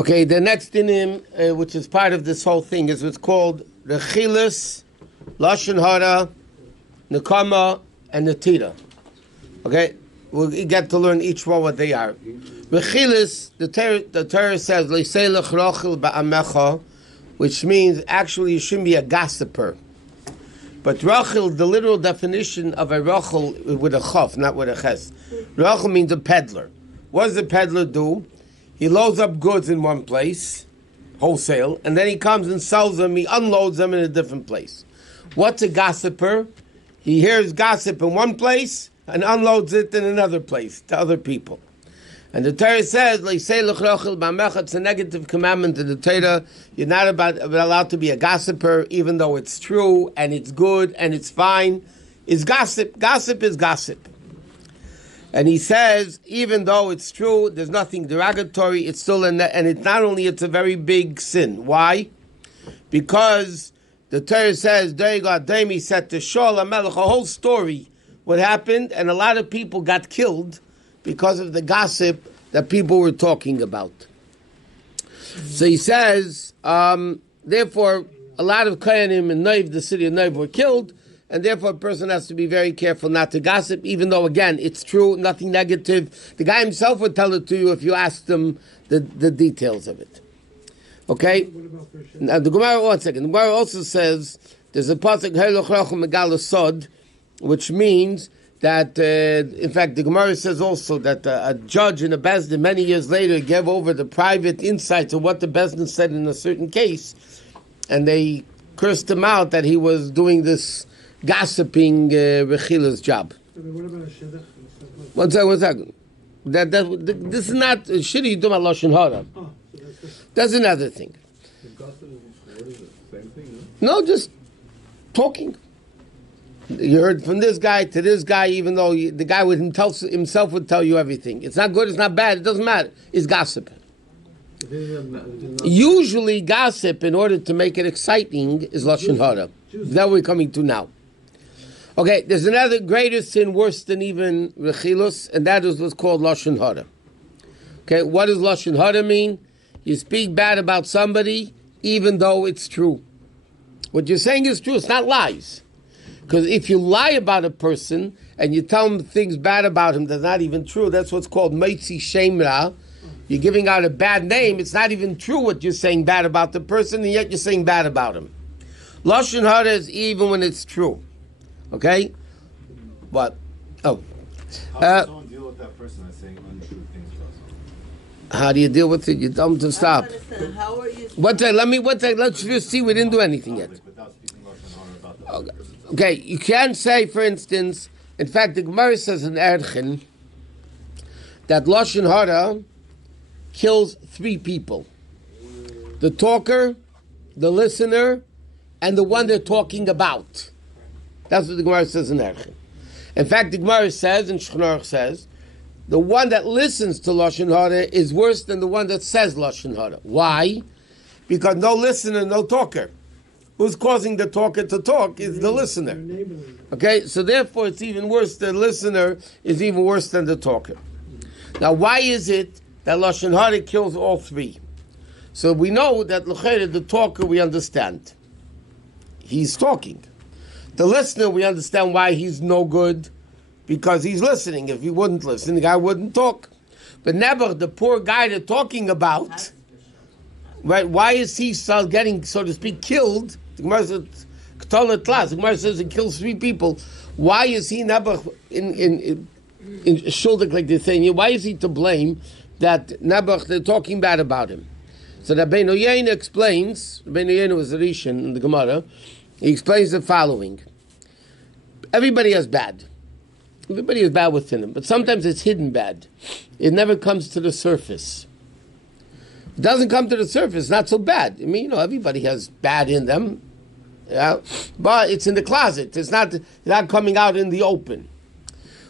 Okay, the next dinim, which is part of this whole thing, is what's called Rechilas, Lashon Hara, Nekama, and Netira. Okay, we'll get to learn each one what they are. Rechilas, the Torah says, Leiselech Rochel Ba'amecha, which means actually you shouldn't be a gossiper. But Rachel, the literal definition of a Rachel with a Chaf, not with a Ches. Rachel means a peddler. What does the peddler do? He loads up goods in one place, wholesale, and then he comes and sells them, he unloads them in a different place. What's a gossiper? He hears gossip in one place and unloads it in another place to other people. And the Torah says, it's a negative commandment in the Torah. You're not allowed to be a gossiper, even though it's true and it's good and it's fine. It's gossip. Gossip is gossip. And he says, even though it's true, there's nothing derogatory, it's still and it's not only, it's a very big sin. Why? Because the Torah says, Demi said to Shaul HaMelech, a whole story, what happened, and a lot of people got killed because of the gossip that people were talking about. So he says, therefore, a lot of Kohanim in Neiv, the city of Neiv, were killed, and therefore a person has to be very careful not to gossip, even though, again, it's true, nothing negative. The guy himself would tell it to you if you asked him the details of it. Okay? Now, the Gemara, one second. The Gemara also says, there's a pasuk, Heiloch Rachel Megal Sod, which means that, in fact, the Gemara says also that a judge in a Bezdin many years later gave over the private insights of what the Bezdin said in a certain case, and they cursed him out that he was doing this gossiping Rechila's job. One second. This is not shitty Duma Lashon Hara. That's another thing. No, just talking. You heard from this guy to this guy, even though the guy would himself would tell you everything. It's not good, it's not bad, it doesn't matter. It's gossip. Usually gossip, in order to make it exciting, is Lashon Hara. That we're coming to now. Okay, there's another greater sin, worse than even Rechilus, and that is what's called Lashon Hara. Okay, what does Lashon Hara mean? You speak bad about somebody, even though it's true. What you're saying is true, it's not lies. Because if you lie about a person, and you tell him things bad about him that's not even true, that's what's called Meitzi Shemra. You're giving out a bad name, it's not even true what you're saying bad about the person, and yet you're saying bad about him. Lashon Hara is even when it's true. Okay? What? Oh. How does someone deal with that person that's saying untrue things about someone? How do you deal with it? You tell them to stop. How are you? Let's just see, we didn't do anything yet. Okay, you can say, for instance, in fact, the Gemara says in Erchin that Lashon Hara kills 3 people. The talker, the listener, and the one they're talking about. That's what the Gemara says in Erchin. In fact, the Gemara says, and Shulchan Aruch says, the one that listens to Lashon Hara is worse than the one that says Lashon Hara. Why? Because no listener, no talker. Who's causing the talker to talk is the listener. Okay, so therefore it's even worse. The listener is even worse than the talker. Now, why is it that Lashon Hara kills all 3? So we know that the talker, we understand. He's talking. The listener, we understand why he's no good, because he's listening. If he wouldn't listen, the guy wouldn't talk. But never, the poor guy they're talking about, right? Why is he getting, so to speak, killed? The Gemara says, the Gemara says it kills 3 people. Why is he never in shuldik, like they're saying? Why is he to blame that Nebuch, they're talking bad about him? So Rabbi Noyain explains, Rabbi Noyain was a Rishon in the Gemara, he explains the following. Everybody has bad. Everybody has bad within them, but sometimes it's hidden bad. It never comes to the surface. If it doesn't come to the surface, it's not so bad. I mean, everybody has bad in them, but it's in the closet. It's not coming out in the open.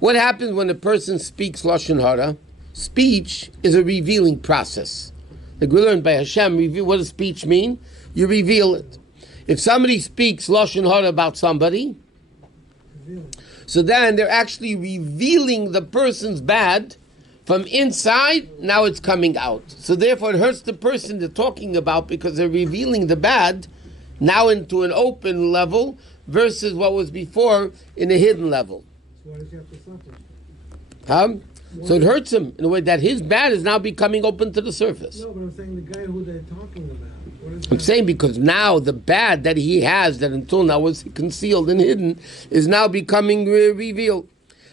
What happens when a person speaks Lashon Hara? Speech is a revealing process. Like we learned by Hashem, what does speech mean? You reveal it. If somebody speaks Lashon Hara about somebody, so then they're actually revealing the person's bad from inside, now it's coming out. So therefore it hurts the person they're talking about because they're revealing the bad now into an open level versus what was before in a hidden level. So why does he have to suffer? So it hurts him in a way that his bad is now becoming open to the surface. No, but I'm saying the guy who they're talking about. I'm saying because now the bad that he has that until now was concealed and hidden is now becoming revealed.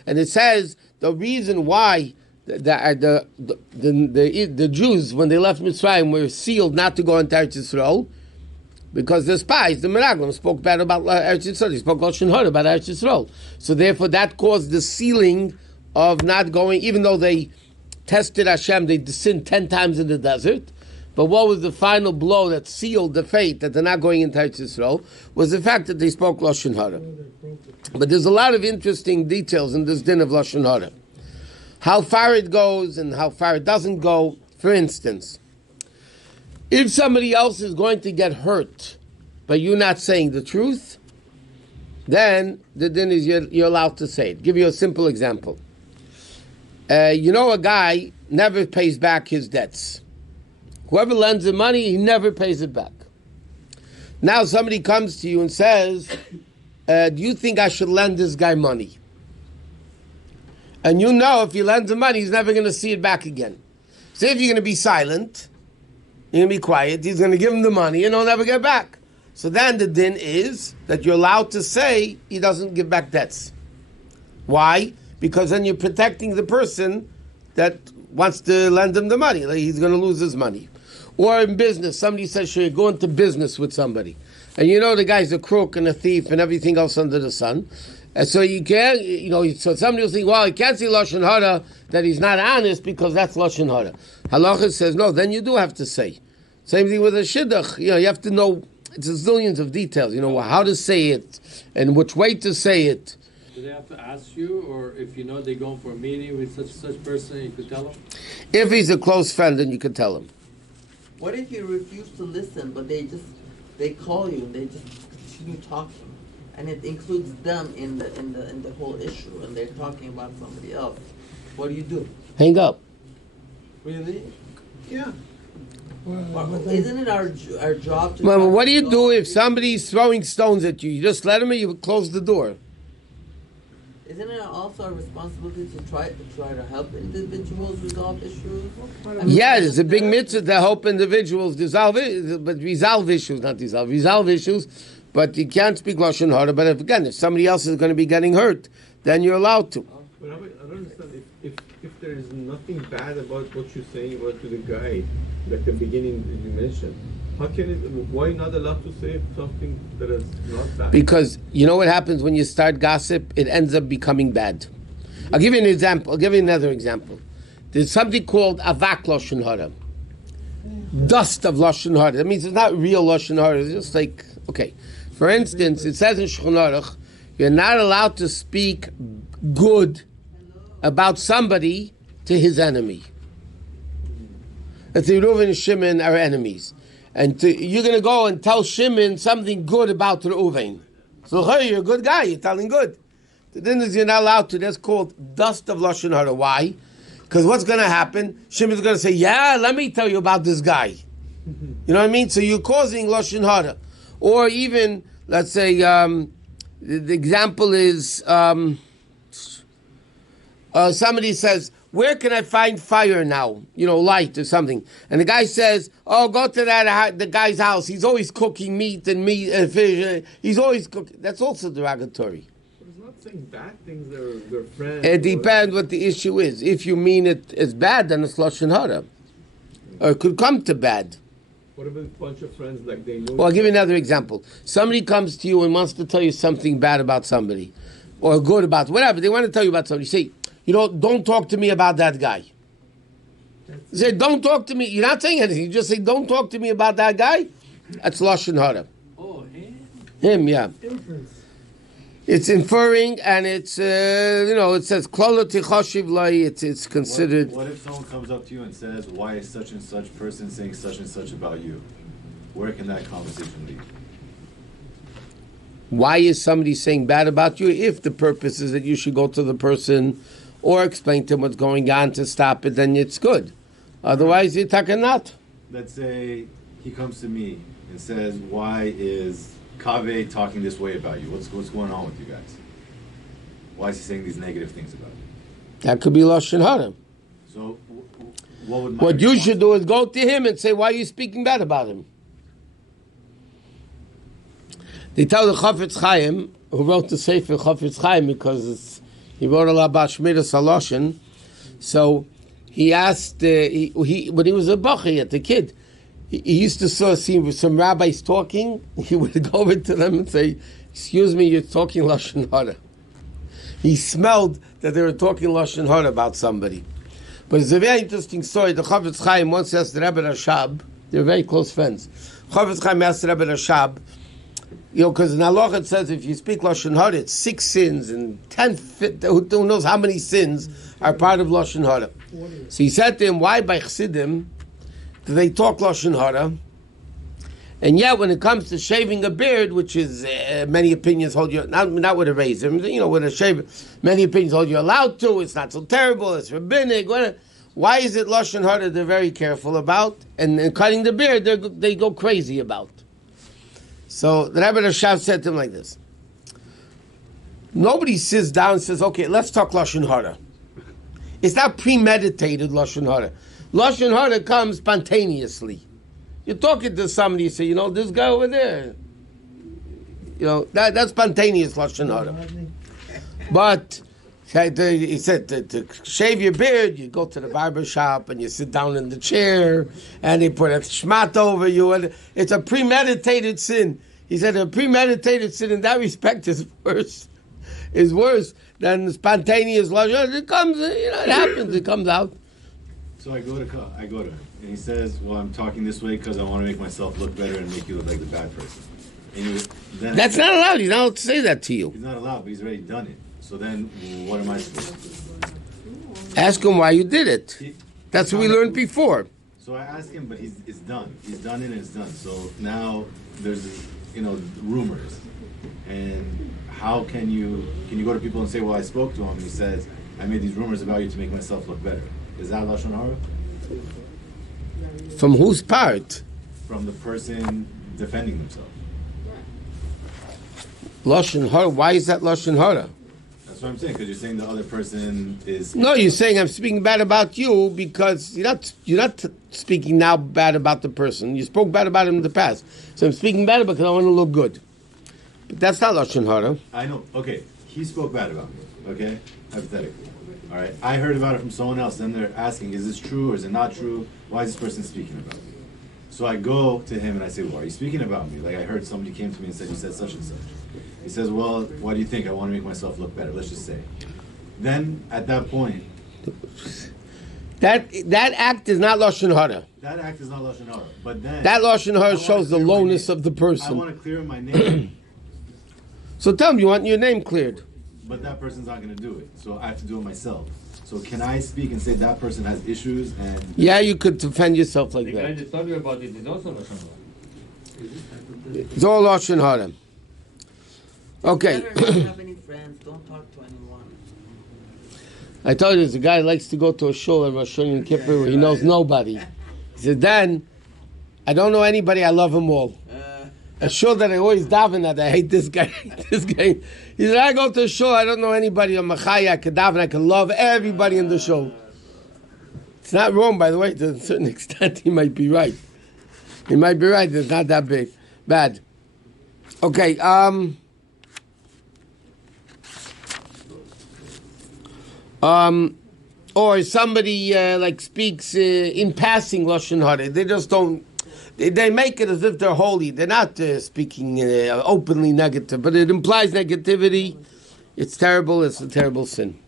And it says the reason why the Jews, when they left Mitzrayim, were sealed not to go into Eretz Yisrael because the spies, the Meraglim, spoke bad about Eretz Yisrael. They spoke Lashon Hara about Eretz Yisrael. So therefore that caused the sealing of not going, even though they tested Hashem, they sinned 10 times in the desert. But what was the final blow that sealed the fate that they're not going into Eretz Yisrael was the fact that they spoke Lashon Hara. But there's a lot of interesting details in this din of Lashon Hara. How far it goes and how far it doesn't go. For instance, if somebody else is going to get hurt by you not saying the truth, then the din is you're allowed to say it. Give you a simple example. A guy never pays back his debts. Whoever lends him money, he never pays it back. Now somebody comes to you and says, do you think I should lend this guy money? And you know if he lends him money, he's never going to see it back again. So if you're going to be silent, you're going to be quiet, he's going to give him the money and he'll never get back. So then the din is that you're allowed to say he doesn't give back debts. Why? Because then you're protecting the person that wants to lend him the money. Like he's going to lose his money. Or in business, somebody says, sure, you go into business with somebody. And you know the guy's a crook and a thief and everything else under the sun. And so you can't, so somebody will think, well, you can't say Lashon Hara that he's not honest because that's Lashon Hara. Halachos says, no, then you do have to say. Same thing with a shidduch. You have to know, it's zillions of details, how to say it and which way to say it. Do they have to ask you, or if they're going for a meeting with such person, you could tell them? If he's a close friend, then you could tell him. What if you refuse to listen, but they call you and they just continue talking, and it includes them in the whole issue, and they're talking about somebody else? What do you do? Hang up. Really? Yeah. Isn't it our job to... Well, what do you do if somebody's throwing stones at you? You just let him or you close the door? Isn't it also our responsibility to try to help individuals resolve issues? Yeah, it's a big mitzvah to help individuals resolve issues. But you can't speak Lashon Hara. But if somebody else is going to be getting hurt, then you're allowed to. But I don't understand if there is nothing bad about what you're saying about to the guy, like the beginning you mentioned. Why not allowed to say something that is not bad? Because you know what happens when you start gossip? It ends up becoming bad. I'll give you an example. I'll give you another example. There's something called avak Lashon Hara. Dust of Lashon Hara. That means it's not real Lashon Hara. It's just like, okay. For instance, it says in Shulchan Aruch, you're not allowed to speak good about somebody to his enemy. Let's say Reuven and Shimon are enemies. And you're going to go and tell Shimon something good about Reuven. So, hey, you're a good guy. You're telling good. The thing is, you're not allowed to. That's called dust of Lashon Hara. Why? Because what's going to happen? Shimon's going to say, yeah, let me tell you about this guy. You know what I mean? So you're causing Lashon Hara. Or even, let's say, the example is somebody says, where can I find fire now? Light or something. And the guy says, oh, go to the guy's house. He's always cooking meat and fish. He's always cooking. That's also derogatory. But it's not saying bad things, they're friends. It depends what the issue is. If you mean it is bad, then it's Lashon Hara. Or it could come to bad. What about a bunch of friends like they know? Well, I'll give you another example. Somebody comes to you and wants to tell you something bad about somebody. Or good about, whatever. They want to tell you about somebody. Say, don't talk to me about that guy. You say, don't talk to me. You're not saying anything. You just say, don't talk to me about that guy. That's Lashon Hara. Oh, him? Him, yeah. Inference. It's inferring, and it's, it says, Klala tichashiv lai, it's considered. What if someone comes up to you and says, why is such and such person saying such and such about you? Where can that conversation lead? Why is somebody saying bad about you? If the purpose is that you should go to the person or explain to him what's going on to stop it, then it's good. Otherwise, you're talking not. Let's say he comes to me and says, "Why is Kaveh talking this way about you? What's going on with you guys? Why is he saying these negative things about you?" That could be lashon hara. So, what would What you should do is go to him and say, "Why are you speaking bad about him?" They tell the Chafetz Chaim, who wrote the Sefer Chafetz Chaim, because he wrote a lot about Shmiras Haloshen. So he asked, when he was a bachi, at the kid, he used to see some rabbis talking. He would go over to them and say, "Excuse me, you're talking lashon hara." He smelled that they were talking lashon hara about somebody. But it's a very interesting story. The Chafetz Chaim once asked the Rebbe Rashab, they were very close friends. Chafetz Chaim asked the Rebbe Rashab, because in halacha it says if you speak lashon hara, it's 6 sins and 10, who knows how many sins are part of lashon hara. So he said to him, "Why by Chassidim do they talk lashon hara? And yet when it comes to shaving a beard, which is many opinions hold you not with a razor, with a shave, many opinions hold you allowed to. It's not so terrible. It's rabbinic. Why is it lashon hara they're very careful about, and cutting the beard they go crazy about?" So the Rebbe Rashav said to him like this: nobody sits down and says, "Okay, let's talk lashon hara." It's not premeditated lashon hara. Lashon hara comes spontaneously. You're talking to somebody, you say, this guy over there. That's spontaneous lashon hara. But he said to shave your beard, you go to the barber shop and you sit down in the chair and they put a shmat over you, and it's a premeditated sin. He said a premeditated sin in that respect is worse than spontaneous lashon hara. It comes, it happens, it comes out. So I go to him, and he says, "Well, I'm talking this way because I want to make myself look better and make you look like the bad person." That's not allowed. He's not allowed to say that to you. He's not allowed, but he's already done it. So then, what am I supposed to do? Ask him why you did it. That's what we learned before. So I ask him, but it's done. He's done it and it's done. So now there's, rumors. And how can you go to people and say, "Well, I spoke to him and he says, I made these rumors about you to make myself look better." Is that lashon hara? From whose part? From the person defending themselves. Lashon hara. Why is that lashon hara? That's what I'm saying, because you're saying the other person is. No, you're saying I'm speaking bad about you because you're not speaking now bad about the person. You spoke bad about him in the past, so I'm speaking bad because I want to look good. But that's not lashon hara. I know. Okay, he spoke bad about me. Okay, hypothetically. All right, I heard about it from someone else. Then they're asking, "Is this true or is it not true? Why is this person speaking about me?" So I go to him and I say, "Well, are you speaking about me? Like I heard somebody came to me and said you said such and such." He says, "Well, what do you think? I want to make myself look better. Let's just say." Then at that point, that act is not lashon hara. that act is not lashon hara. But then That lashon hara shows the lowness of the I person. want to clear my name, So tell him you want your name cleared. but that person's not going to do it. So I have to do it myself. So can I speak and say that person has issues and? Yeah, you could defend yourself like The guy that. that's talking about it is also lashon hara. It's all lashon hara. Okay. Never have any friends. Don't talk to anyone. I told you there's a guy who likes to go to a shul at Rosh Hashanah and Kippur where he knows nobody. He said, "Dan, I don't know anybody. I love them all." A shul that I always daven at. I hate this guy. This guy. He said, "I go to a shul. I don't know anybody. I'm a chaya. I can daven. I can love everybody in the shul." It's not wrong, by the way. To a certain extent, he might be right. He might be right. It's not that bad. Okay. Or somebody speaks in passing lashon hara. They just don't. They make it as if they're holy. They're not speaking openly negative, but it implies negativity. It's terrible. It's a terrible sin.